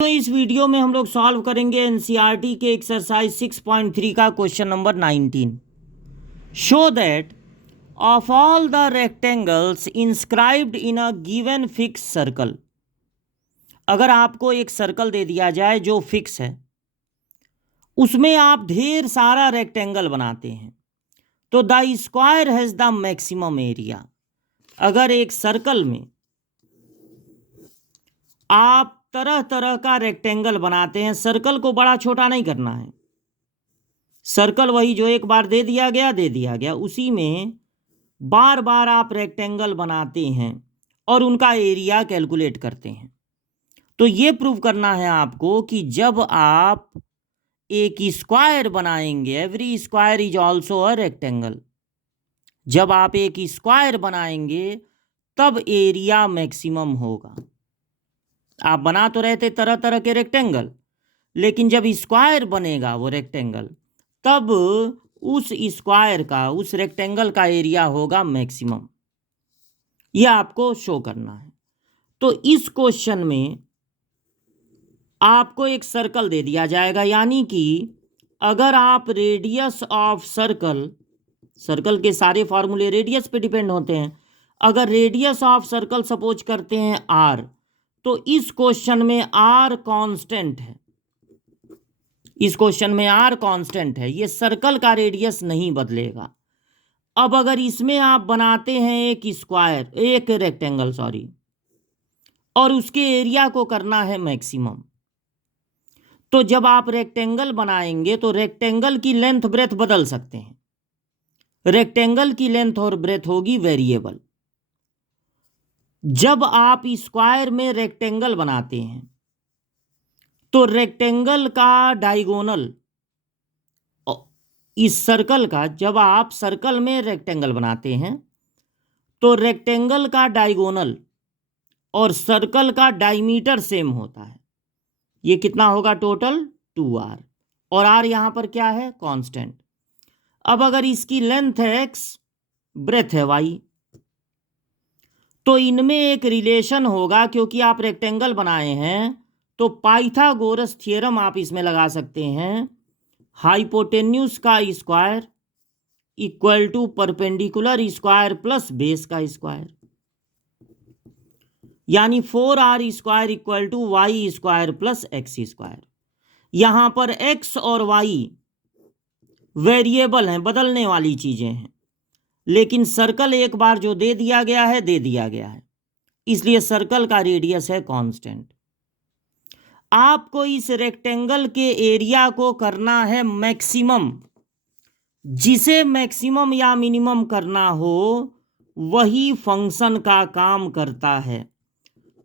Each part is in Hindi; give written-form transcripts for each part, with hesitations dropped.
तो इस वीडियो में हम लोग सॉल्व करेंगे एनसीईआरटी के एक्सरसाइज 6.3 का question number 19। Show that of all the rectangles inscribed in a given fix circle. अगर आपको एक सर्कल दे दिया जाए जो फिक्स है, उसमें आप ढेर सारा रेक्टेंगल बनाते हैं, तो the square has the maximum area. अगर एक सर्कल में आप तरह तरह का रेक्टेंगल बनाते हैं, सर्कल को बड़ा छोटा नहीं करना है। सर्कल वही जो एक बार दे दिया गया, उसी में बार बार आप रेक्टेंगल बनाते हैं और उनका एरिया कैलकुलेट करते हैं। तो ये प्रूव करना है आपको कि जब आप एक स्क्वायर बनाएंगे, every square is also a rectangle. जब आप एक स्क्वायर बनाएंगे तब एरिया मैक्सिमम होगा। आप बना तो रहते तरह तरह के रेक्टेंगल, लेकिन जब स्क्वायर बनेगा वो रेक्टेंगल, तब उस स्क्वायर का, उस रेक्टेंगल का एरिया होगा मैक्सिमम। यह आपको शो करना है। तो इस क्वेश्चन में आपको एक सर्कल दे दिया जाएगा, यानी कि अगर आप रेडियस ऑफ सर्कल, सर्कल के सारे फॉर्मूले रेडियस पे डिपेंड होते हैं, अगर रेडियस ऑफ सर्कल सपोज करते हैं r, तो इस क्वेश्चन में r कांस्टेंट है। इस क्वेश्चन में r कांस्टेंट है, ये सर्कल का रेडियस नहीं बदलेगा। अब अगर इसमें आप बनाते हैं एक स्क्वायर, एक रेक्टेंगल सॉरी, और उसके एरिया को करना है मैक्सिमम, तो जब आप रेक्टेंगल बनाएंगे तो रेक्टेंगल की लेंथ ब्रेथ बदल सकते हैं। रेक्टेंगल की लेंथ और ब्रेथ होगी वेरिएबल। जब आप स्क्वायर में रेक्टेंगल बनाते हैं तो रेक्टेंगल का डायगोनल, इस सर्कल का, जब आप सर्कल में रेक्टेंगल बनाते हैं तो रेक्टेंगल का डायगोनल और सर्कल का डायमीटर सेम होता है। ये कितना होगा टोटल 2r, और r यहां पर क्या है कांस्टेंट। अब अगर इसकी लेंथ है x, ब्रेथ है y, तो इनमें एक रिलेशन होगा, क्योंकि आप रेक्टेंगल बनाए हैं तो पाइथागोरस थ्योरम आप इसमें लगा सकते हैं। हाइपोटेन्यूज का square equal to perpendicular square plus base का स्क्वायर, यानी 4r square equal to Y square plus X square. यहां पर x और y वेरिएबल हैं, बदलने वाली चीजें हैं, लेकिन सर्कल एक बार जो दे दिया गया है, इसलिए सर्कल का रेडियस है कांस्टेंट। आपको इस रेक्टेंगल के एरिया को करना है मैक्सिमम। जिसे मैक्सिमम या मिनिमम करना हो वही फंक्शन का काम करता है।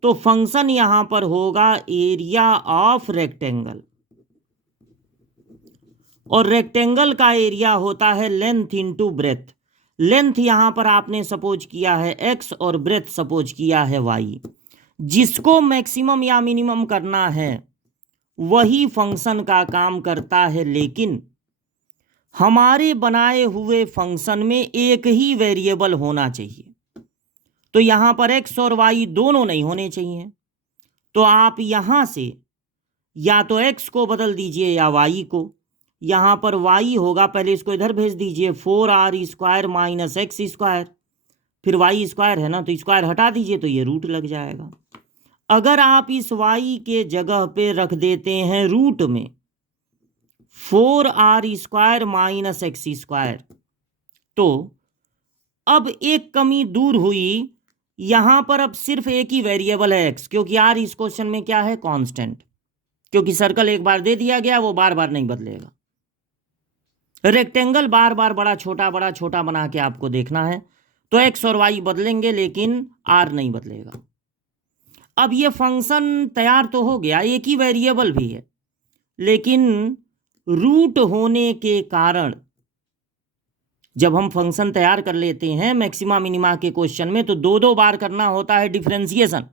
तो फंक्शन यहां पर होगा एरिया ऑफ रेक्टेंगल, और रेक्टेंगल का एरिया होता है लेंथ इनटू ब्रेथ। लेंथ यहां पर आपने सपोज किया है x और ब्रेथ सपोज किया है y। जिसको मैक्सिमम या मिनिमम करना है वही फंक्शन का काम करता है, लेकिन हमारे बनाए हुए फंक्शन में एक ही वेरिएबल होना चाहिए। तो यहां पर x और y दोनों नहीं होने चाहिए, तो आप यहां से या तो x को बदल दीजिए या y को। यहां पर y होगा, पहले इसको इधर भेज दीजिए, 4r square minus x square, फिर y स्क्वायर है ना, तो स्क्वायर हटा दीजिए तो ये रूट लग जाएगा। अगर आप इस y के जगह पे रख देते हैं रूट में 4r square minus x square, तो अब एक कमी दूर हुई। यहां पर अब सिर्फ एक ही वेरिएबल है x, क्योंकि r इस क्वेश्चन में क्या है कांस्टेंट, क्योंकि सर्कल एक बार दे दिया गया, वो बार बार नहीं बदलेगा। रेक्टेंगल बार बार बड़ा छोटा बना के आपको देखना है, तो x और y बदलेंगे लेकिन r नहीं बदलेगा। अब ये फंक्शन तैयार तो हो गया, एक ही वेरिएबल भी है, लेकिन रूट होने के कारण जब हम फंक्शन तैयार कर लेते हैं मैक्सिमा मिनिमा के क्वेश्चन में, तो दो दो बार करना होता है डिफरेंशिएशन।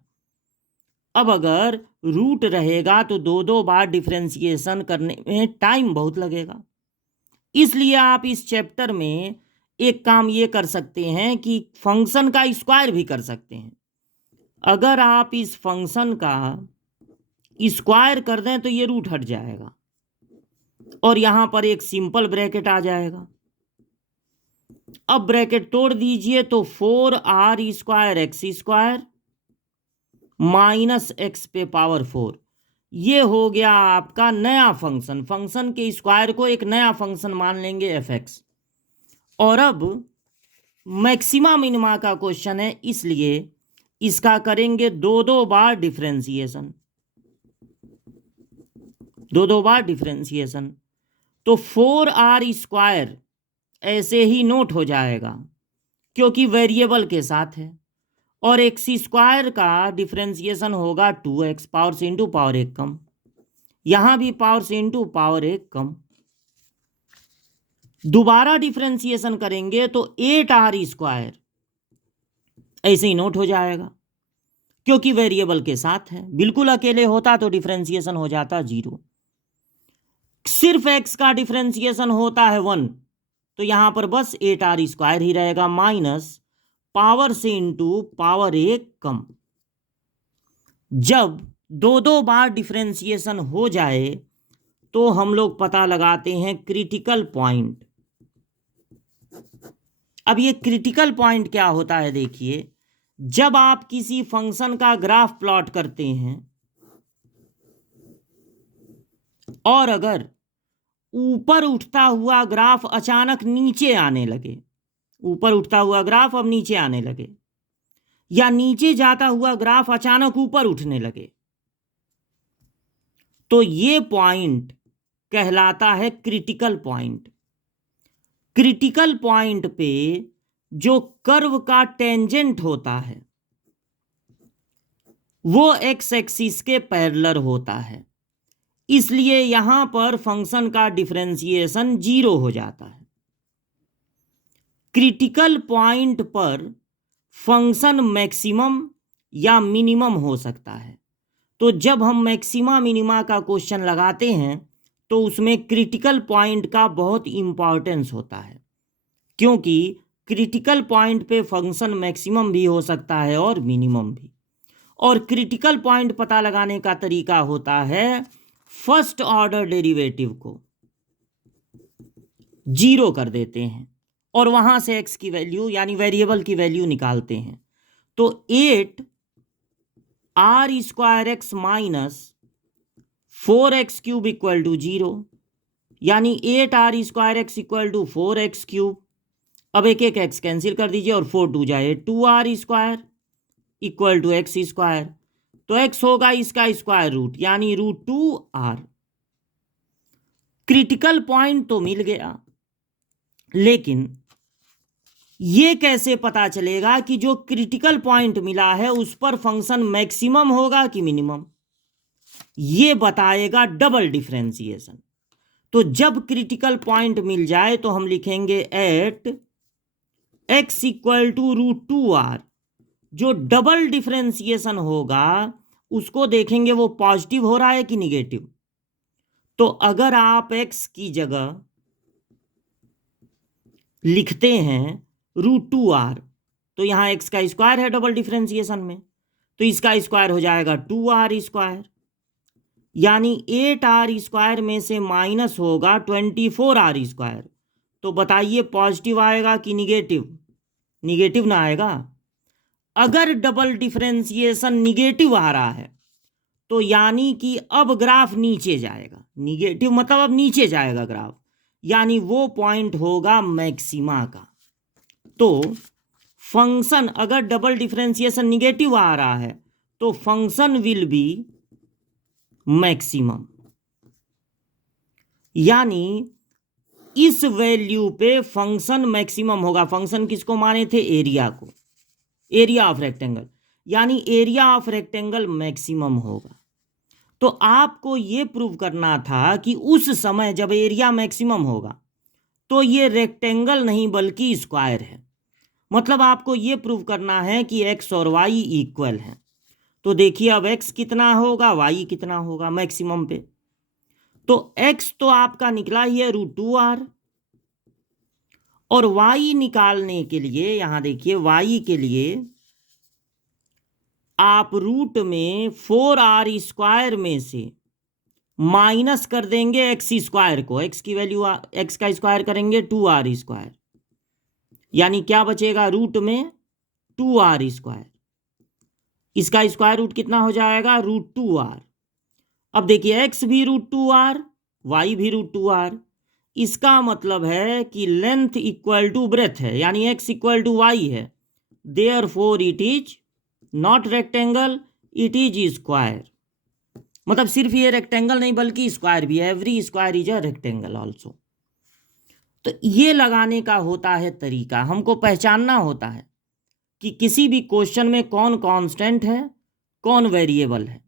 अब अगर रूट रहेगा तो दो दो बार डिफरेंशिएशन करने में टाइम बहुत लगेगा। इसलिए आप इस चैप्टर में एक काम ये कर सकते हैं कि फंक्शन का स्क्वायर भी कर सकते हैं। अगर आप इस फंक्शन का स्क्वायर कर दें तो ये रूट हट जाएगा और यहां पर एक सिंपल ब्रैकेट आ जाएगा। अब ब्रैकेट तोड़ दीजिए तो 4r² x square minus x पे पावर 4, ये हो गया आपका नया फंक्शन। फंक्शन के स्क्वायर को एक नया फंक्शन मान लेंगे एफ एक्स। और अब मैक्सिमा मिनिमा का क्वेश्चन है, इसलिए इसका करेंगे दो बार डिफरेंशिएशन, दो बार डिफरेंशिएशन। तो 4r² ऐसे ही नोट हो जाएगा क्योंकि वेरिएबल के साथ है, और एक्स स्क्वायर का डिफरेंशिएशन होगा 2x पावर से इंटू पावर 1 कम, यहां भी पावर से इंटू पावर 1 कम। दोबारा डिफरेंशिएशन करेंगे तो 8r² ऐसे ही नोट हो जाएगा क्योंकि वेरिएबल के साथ है। बिल्कुल अकेले होता तो डिफरेंशिएशन हो जाता 0। सिर्फ x का डिफरेंशिएशन होता है 1, तो यहां पर बस 8r² ही रहेगा माइनस पावर से इंटू पावर 1 कम। जब दो बार डिफरेंशिएशन हो जाए तो हम लोग पता लगाते हैं क्रिटिकल पॉइंट। अब ये क्रिटिकल पॉइंट क्या होता है, देखिए, जब आप किसी फंक्शन का ग्राफ प्लॉट करते हैं और अगर ऊपर उठता हुआ ग्राफ अचानक नीचे आने लगे, ऊपर उठता हुआ ग्राफ अब नीचे आने लगे, या नीचे जाता हुआ ग्राफ अचानक ऊपर उठने लगे, तो ये पॉइंट कहलाता है क्रिटिकल पॉइंट। क्रिटिकल पॉइंट पे जो कर्व का टेंजेंट होता है वो एक्स एक्सिस के पैरेलल होता है, इसलिए यहां पर फंक्शन का डिफरेंशिएशन 0 हो जाता है। क्रिटिकल पॉइंट पर फंक्शन मैक्सिमम या मिनिमम हो सकता है। तो जब हम मैक्सिमा मिनिमा का क्वेश्चन लगाते हैं तो उसमें क्रिटिकल पॉइंट का बहुत इंपॉर्टेंस होता है, क्योंकि क्रिटिकल पॉइंट पे फंक्शन मैक्सिमम भी हो सकता है और मिनिमम भी। और क्रिटिकल पॉइंट पता लगाने का तरीका होता है फर्स्ट ऑर्डर डेरिवेटिव को 0 कर देते हैं और वहां से x की वैल्यू यानी वेरिएबल की वैल्यू निकालते हैं। तो 8r² x minus 4x³ equal to 0, यानी 8r² x equal to 4x³। अब एक एक x कैंसिल कर दीजिए और 4 2 जाए 2r² इक्वल टू x²। तो x होगा इसका स्क्वायर रूट यानी √2r। क्रिटिकल पॉइंट तो मिल गया, लेकिन ये कैसे पता चलेगा कि जो क्रिटिकल पॉइंट मिला है उस पर फंक्शन मैक्सिमम होगा कि मिनिमम? ये बताएगा डबल डिफरेंशिएशन। तो जब क्रिटिकल पॉइंट मिल जाए तो हम लिखेंगे eight x equal to √2r। जो डबल डिफरेंशिएशन होगा उसको देखेंगे वो पॉजिटिव हो रहा है कि निगेटिव। तो अगर आप x की जगह लिखते हैं √2r, तो यहां x का स्क्वायर है डबल डिफरेंशिएशन में, तो इसका स्क्वायर हो जाएगा 2r², यानी 8r² में से माइनस होगा 24r²। तो बताइए पॉजिटिव आएगा कि निगेटिव? निगेटिव ना आएगा। अगर डबल डिफरेंशिएशन निगेटिव आ रहा है तो यानी कि अब ग्राफ नीचे जाएगा। निगेटिव मतलब अब नीचे जाएगा ग्राफ, यानी वो पॉइंट होगा मैक्सिमा का। तो फंक्शन अगर डबल डिफरेंशिएशन निगेटिव आ रहा है तो फंक्शन विल बी मैक्सिमम, यानी इस वैल्यू पे फंक्शन मैक्सिमम होगा। फंक्शन किसको माने थे? एरिया को, एरिया ऑफ रेक्टेंगल, यानी एरिया ऑफ रेक्टेंगल मैक्सिमम होगा। तो आपको यह प्रूव करना था कि उस समय जब एरिया मैक्सिमम होगा तो ये रेक्टेंगल नहीं बल्कि स्क्वायर है। मतलब आपको यह प्रूव करना है कि x और y इक्वल हैं। तो देखिए अब x कितना होगा, y कितना होगा मैक्सिमम पे। तो x तो आपका निकला ही है √2r, और y निकालने के लिए यहां देखिए y के लिए आप रूट में 4r² में से माइनस कर देंगे x² को, x की वैल्यू x का स्क्वायर करेंगे 2r², यानी क्या बचेगा रूट में 2r²। इसका स्क्वायर रूट कितना हो जाएगा, √2r। अब देखिए x भी √2r, y भी √2r। इसका मतलब है कि लेंथ इक्वल टू ब्रेथ है, यानी x इक्वल टू y है। Therefore it is not rectangle, it is square. मतलब सिर्फ ये रेक्टेंगल नहीं बल्कि स्क्वायर भी है। Every square is a rectangle also. तो ये लगाने का होता है तरीका, हमको पहचानना होता है कि किसी भी क्वेश्चन में कौन कांस्टेंट है, कौन वेरिएबल है।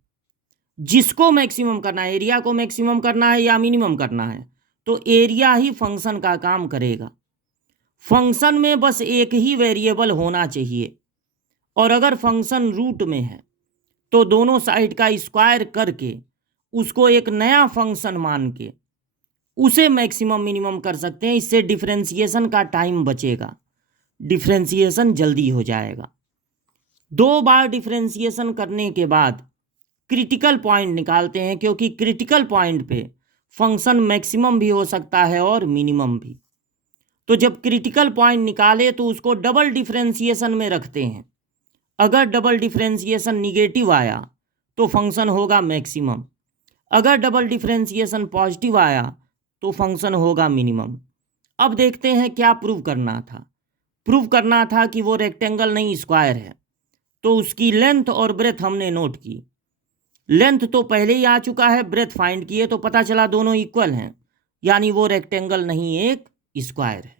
जिसको मैक्सिमम करना है, एरिया को मैक्सिमम करना है या मिनिमम करना है, तो एरिया ही फंक्शन का काम करेगा। फंक्शन में बस एक ही वेरिएबल होना चाहिए, और अगर फंक्शन रूट में है तो दोनों साइड का स्क्वायर करके उसको एक नया फंक्शन मान के उसे मैक्सिमम मिनिमम कर सकते हैं। इससे डिफरेंशिएशन का टाइम बचेगा, डिफरेंशिएशन जल्दी हो जाएगा। 2 बार डिफरेंशिएशन करने के बाद क्रिटिकल पॉइंट निकालते हैं, क्योंकि क्रिटिकल पॉइंट पे फंक्शन मैक्सिमम भी हो सकता है और मिनिमम भी। तो जब क्रिटिकल पॉइंट निकाले तो उसको डबल डिफरेंशिएशन में रखते हैं। अगर डबल डिफरेंशिएशन निगेटिव आया तो फंक्शन होगा मैक्सिमम, अगर डबल डिफरेंशिएशन पॉजिटिव आया तो फंक्शन होगा मिनिमम। अब देखते हैं क्या प्रूव करना था। प्रूव करना था कि वो रेक्टेंगल नहीं स्क्वायर है, तो उसकी लेंथ और ब्रेथ हमने नोट की। लेंथ तो पहले ही आ चुका है, ब्रेथ फाइंड किए तो पता चला दोनों इक्वल हैं, यानी वो रेक्टेंगल नहीं एक स्क्वायर है।